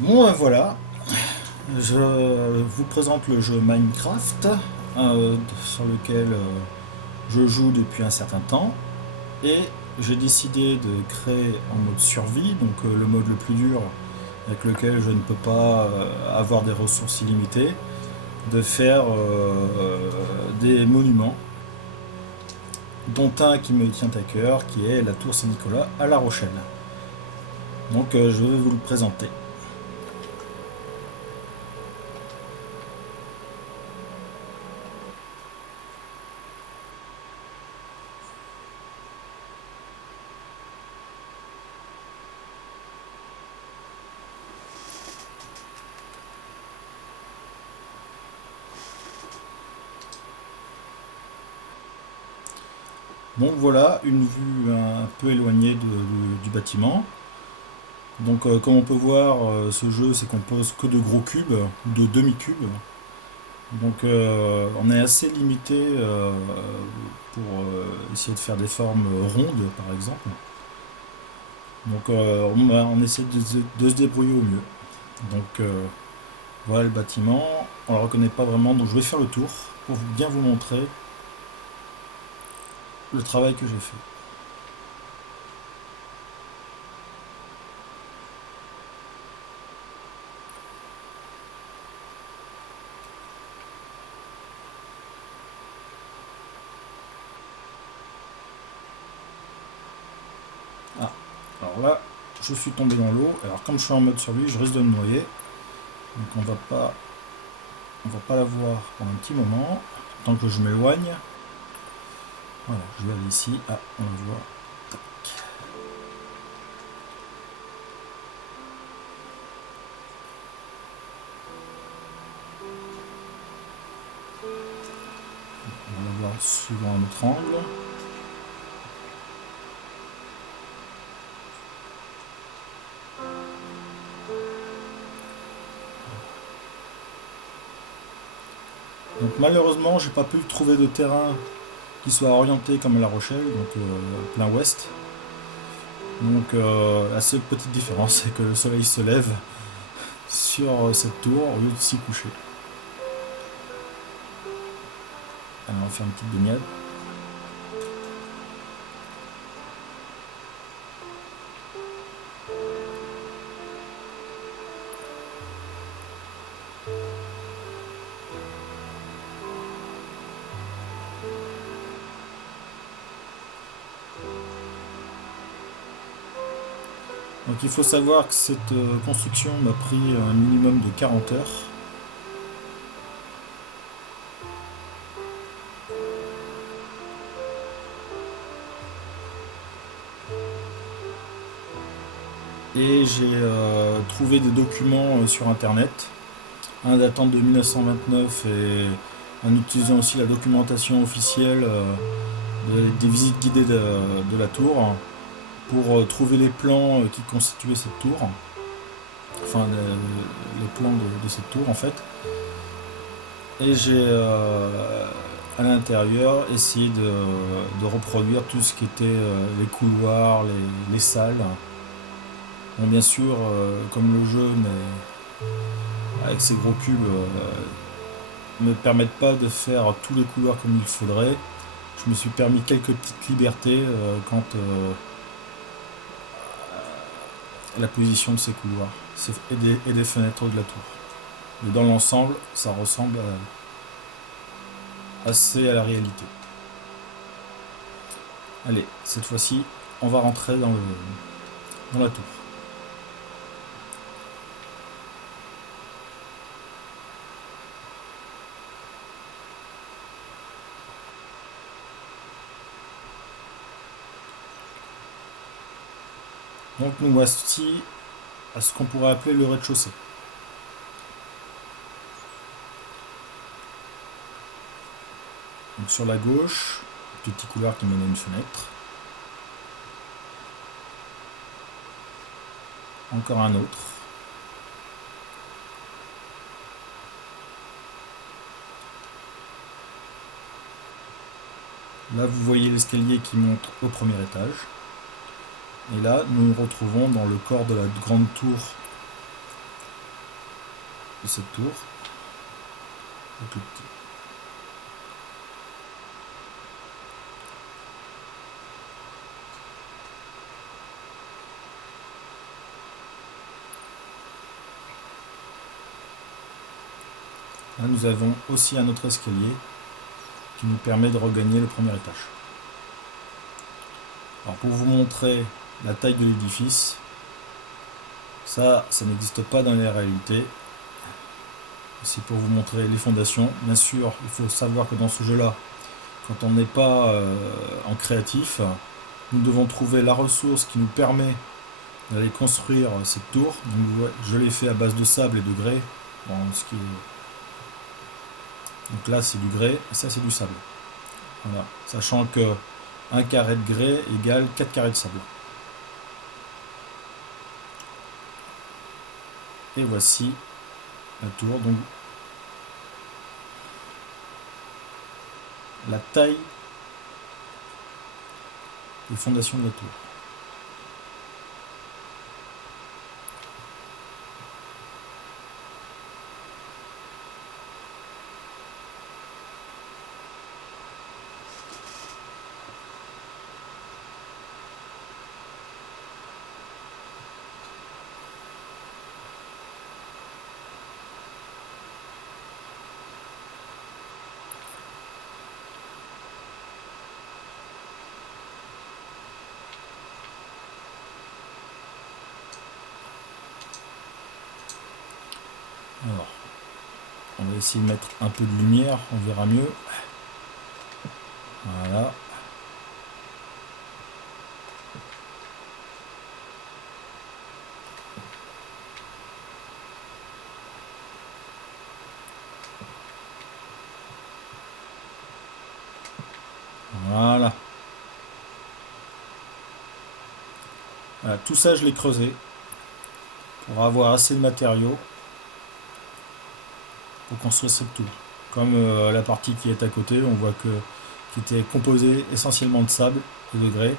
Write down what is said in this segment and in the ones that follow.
Bon, voilà, je vous présente le jeu Minecraft, sur lequel je joue depuis un certain temps, et j'ai décidé de créer en mode survie, donc le mode le plus dur, avec lequel je ne peux pas avoir des ressources illimitées, de faire des monuments, dont un qui me tient à cœur, qui est la tour Saint-Nicolas à La Rochelle. Donc je vais vous le présenter. Donc voilà, une vue un peu éloignée du bâtiment. Donc comme on peut voir, ce jeu c'est compose que de gros cubes, de demi-cubes. Donc on est assez limité pour essayer de faire des formes rondes par exemple. Donc on essaie de se débrouiller au mieux. Donc voilà le bâtiment, on ne le reconnaît pas vraiment, donc je vais faire le tour pour bien vous montrer le travail que j'ai fait. Ah, alors là, je suis tombé dans l'eau. Alors comme je suis en mode survie, je risque de me noyer. Donc on va pas la voir pendant un petit moment. Tant que je m'éloigne. Voilà, je vais aller ici. Ah, on la voit. On va la voir suivant un autre angle. Donc malheureusement, j'ai pas pu trouver de terrain qui soit orienté comme La Rochelle, donc plein ouest. Donc la seule petite différence, c'est que le soleil se lève sur cette tour au lieu de s'y coucher. Alors on va faire une petite baignade. Donc il faut savoir que cette construction m'a pris un minimum de 40 heures. Et j'ai trouvé des documents sur internet, un datant de 1929 et en utilisant aussi la documentation officielle des visites guidées de la tour pour trouver les plans qui constituaient cette tour, enfin les plans de cette tour en fait. Et j'ai à l'intérieur essayé de reproduire tout ce qui était les couloirs, les salles. Bon, bien sûr, comme le jeu avec ses gros cubes ne permettent pas de faire tous les couloirs comme il faudrait, je me suis permis quelques petites libertés quant à la position de ces couloirs et des fenêtres de la tour. Mais dans l'ensemble, ça ressemble assez à la réalité. Allez, cette fois-ci, on va rentrer dans la tour. Donc nous voici à ce qu'on pourrait appeler le rez-de-chaussée. Donc sur la gauche, petit couloir qui mène à une fenêtre. Encore un autre. Là, vous voyez l'escalier qui monte au premier étage. Et là, nous nous retrouvons dans le corps de la grande tour de cette tour. Le tout petit. Là, nous avons aussi un autre escalier qui nous permet de regagner le premier étage. Alors pour vous montrer la taille de l'édifice, ça n'existe pas dans la réalité. C'est pour vous montrer les fondations. Bien sûr, il faut savoir que dans ce jeu-là, quand on n'est pas en créatif, nous devons trouver la ressource qui nous permet d'aller construire cette tour. Donc, ouais, je l'ai fait à base de sable et de grès. Donc là, c'est du grès et ça, c'est du sable. Voilà. Sachant que 1 carré de grès égale 4 carrés de sable. Et voici la tour. Donc, la taille des fondations de la tour. Alors, on va essayer de mettre un peu de lumière, on verra mieux. Voilà. Voilà. Voilà, tout ça, je l'ai creusé pour avoir assez de matériaux pour construire cette tour. Comme la partie qui est à côté, on voit que qui était composée essentiellement de sable et de grès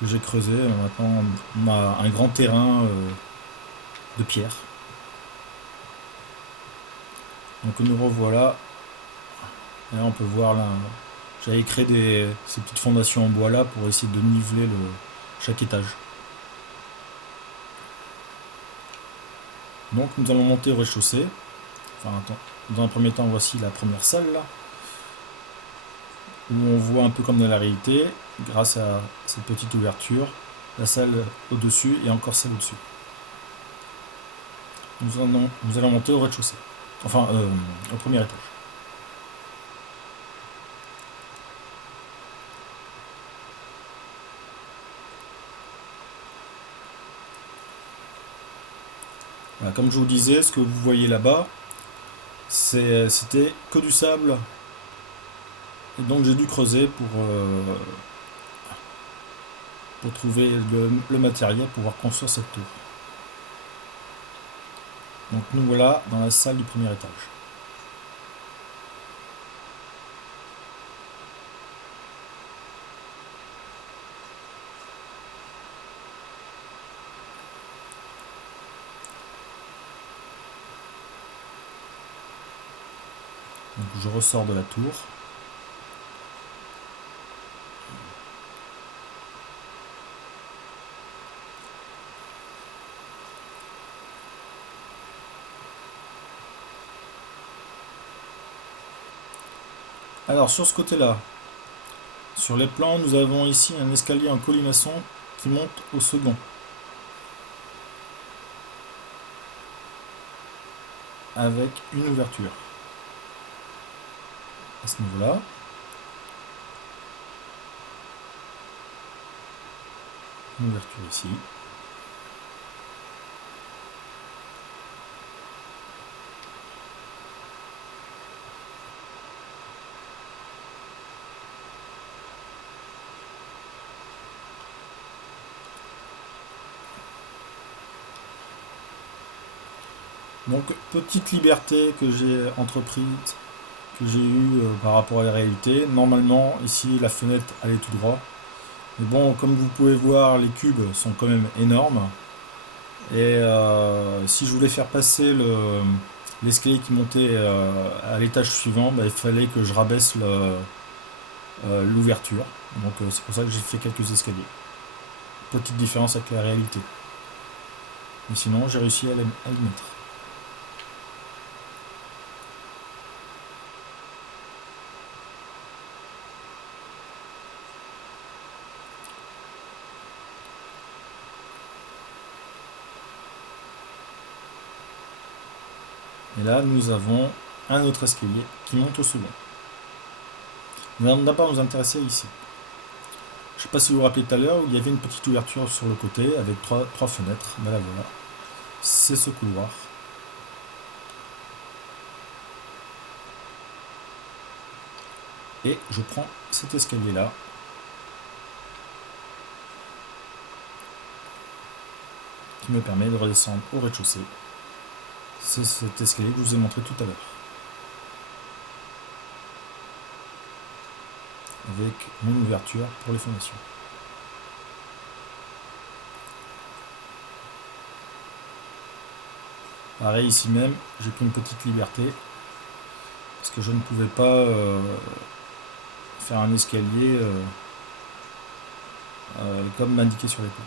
que j'ai creusé. Maintenant, on a un grand terrain de pierre. Donc nous revoilà. Et là, on peut voir là. J'avais créé ces petites fondations en bois là pour essayer de niveler chaque étage. Donc nous allons monter au rez-de-chaussée. Enfin, attends. Dans un premier temps, voici la première salle là, où on voit un peu comme dans la réalité, grâce à cette petite ouverture, la salle au-dessus et encore celle au-dessus. Nous allons monter au rez-de-chaussée. Enfin, au premier étage. Voilà, comme je vous disais, ce que vous voyez là-bas, c'était que du sable. Et donc j'ai dû creuser pour trouver le matériel pour pouvoir construire cette tour. Donc nous voilà dans la salle du premier étage. Donc je ressors de la tour. Alors sur ce côté-là, sur les plans, nous avons ici un escalier en colimaçon qui monte au second. Avec une ouverture. À ce niveau-là. Une ouverture ici. Donc, petite liberté que j'ai entreprise, que j'ai eue par rapport à la réalité. Normalement, ici, la fenêtre allait tout droit. Mais bon, comme vous pouvez voir, les cubes sont quand même énormes. Et si je voulais faire passer l'escalier qui montait à l'étage suivant, bah, il fallait que je rabaisse l'ouverture. Donc c'est pour ça que j'ai fait quelques escaliers. Petite différence avec la réalité. Mais sinon, j'ai réussi à les mettre. Et là, nous avons un autre escalier qui monte au second. Mais on n'a pas à nous intéresser ici. Je ne sais pas si vous vous rappelez tout à l'heure, où il y avait une petite ouverture sur le côté avec trois fenêtres. Ben là voilà, c'est ce couloir. Et je prends cet escalier là. Qui me permet de redescendre au rez-de-chaussée. C'est cet escalier que je vous ai montré tout à l'heure. Avec mon ouverture pour les fondations. Pareil ici même, j'ai pris une petite liberté. Parce que je ne pouvais pas faire un escalier comme m'indiqué sur les plans.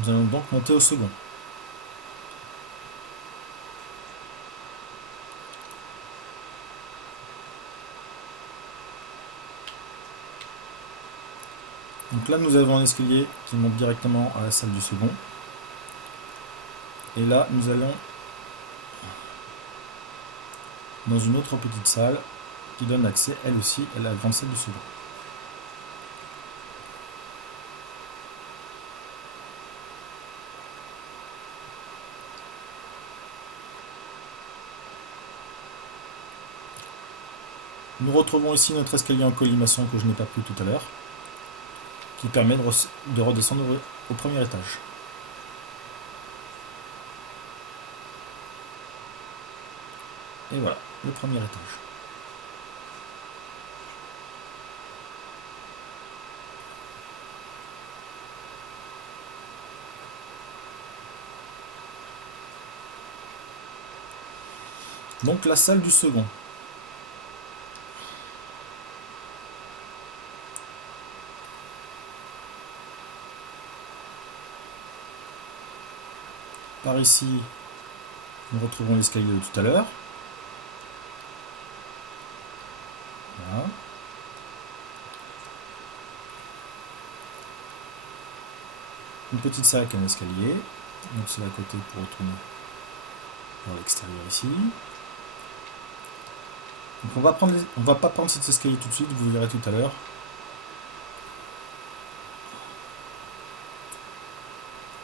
Nous allons donc monter au second. Donc là, nous avons un escalier qui monte directement à la salle du second. Et là, nous allons dans une autre petite salle qui donne accès, elle aussi, à la grande salle du second. Nous retrouvons ici notre escalier en colimaçon que je n'ai pas pris tout à l'heure, qui permet de redescendre au premier étage. Et voilà, le premier étage. Donc la salle du second. Par ici, nous retrouvons l'escalier de tout à l'heure. Voilà. Une petite salle avec un escalier. Donc c'est à côté pour retourner vers l'extérieur ici. Donc on va pas prendre cet escalier tout de suite, vous verrez tout à l'heure.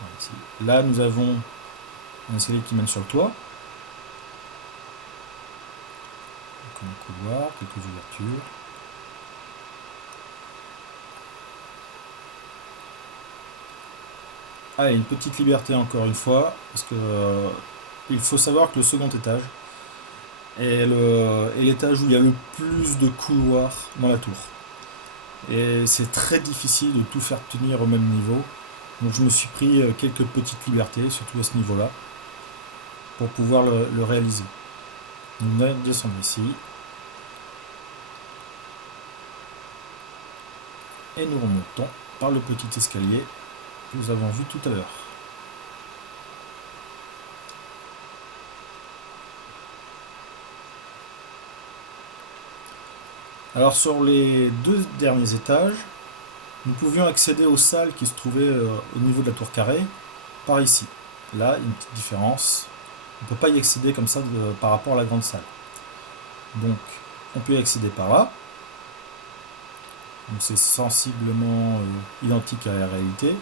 Voilà, là nous avons un escalier qui mène sur le toit. Donc un couloir, quelques ouvertures. Ah, et une petite liberté encore une fois, parce que il faut savoir que le second étage est l'étage où il y a le plus de couloirs dans la tour. Et c'est très difficile de tout faire tenir au même niveau. Donc je me suis pris quelques petites libertés, surtout à ce niveau-là, pour pouvoir le réaliser. Nous allons descendre ici. Et nous remontons par le petit escalier que nous avons vu tout à l'heure. Alors sur les deux derniers étages, nous pouvions accéder aux salles qui se trouvaient au niveau de la tour carrée par ici. Là, une petite différence. On ne peut pas y accéder comme ça par rapport à la grande salle. Donc, on peut y accéder par là. Donc c'est sensiblement identique à la réalité.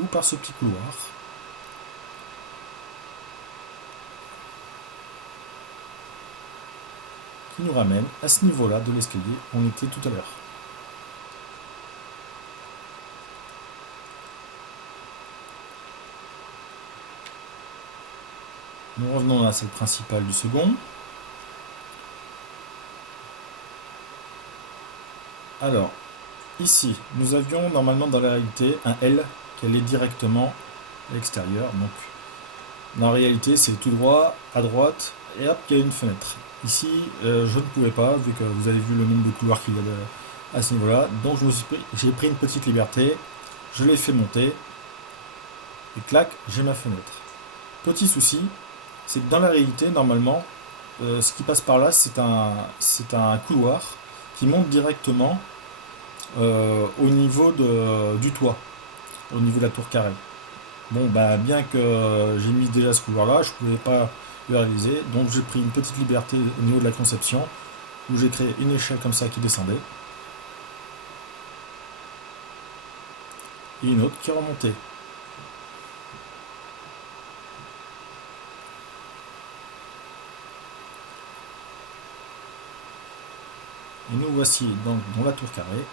Ou par ce petit couloir. Qui nous ramène à ce niveau-là de l'escalier où on était tout à l'heure. Nous revenons dans la salle principale du second. Alors, Ici, nous avions normalement dans la réalité un L qui allait directement à l'extérieur. Donc, dans la réalité, c'est tout droit, à droite, et hop, il y a une fenêtre. Ici, je ne pouvais pas, vu que vous avez vu le nombre de couloirs qu'il y a à ce niveau-là. Donc, j'ai pris une petite liberté, je l'ai fait monter, et clac, j'ai ma fenêtre. Petit souci, c'est que dans la réalité, normalement, ce qui passe par là, c'est un couloir qui monte directement au niveau du toit, au niveau de la tour carrée. Bon, bah, bien que j'ai mis déjà ce couloir-là, je ne pouvais pas le réaliser, donc j'ai pris une petite liberté au niveau de la conception, où j'ai créé une échelle comme ça qui descendait, et une autre qui remontait. Et nous voici donc dans la tour carrée.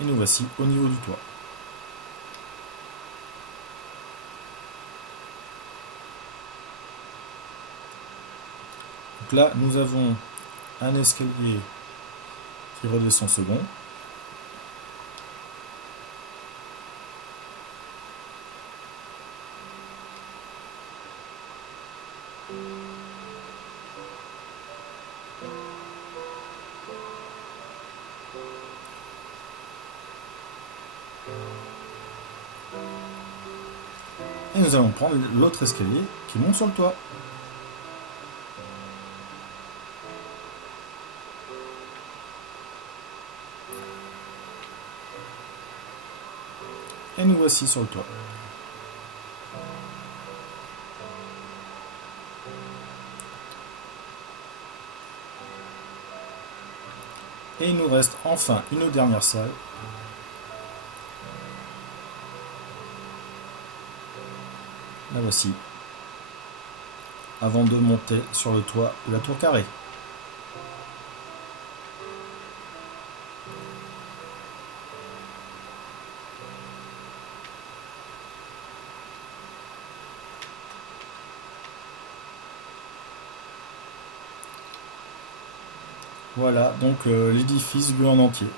Et nous voici au niveau du toit. Donc là, nous avons un escalier qui redescend second. Et nous allons prendre l'autre escalier qui monte sur le toit. Et nous voici sur le toit. Et il nous reste enfin une dernière salle. La voici. Avant de monter sur le toit de la tour carrée. Voilà donc l'édifice vu en entier.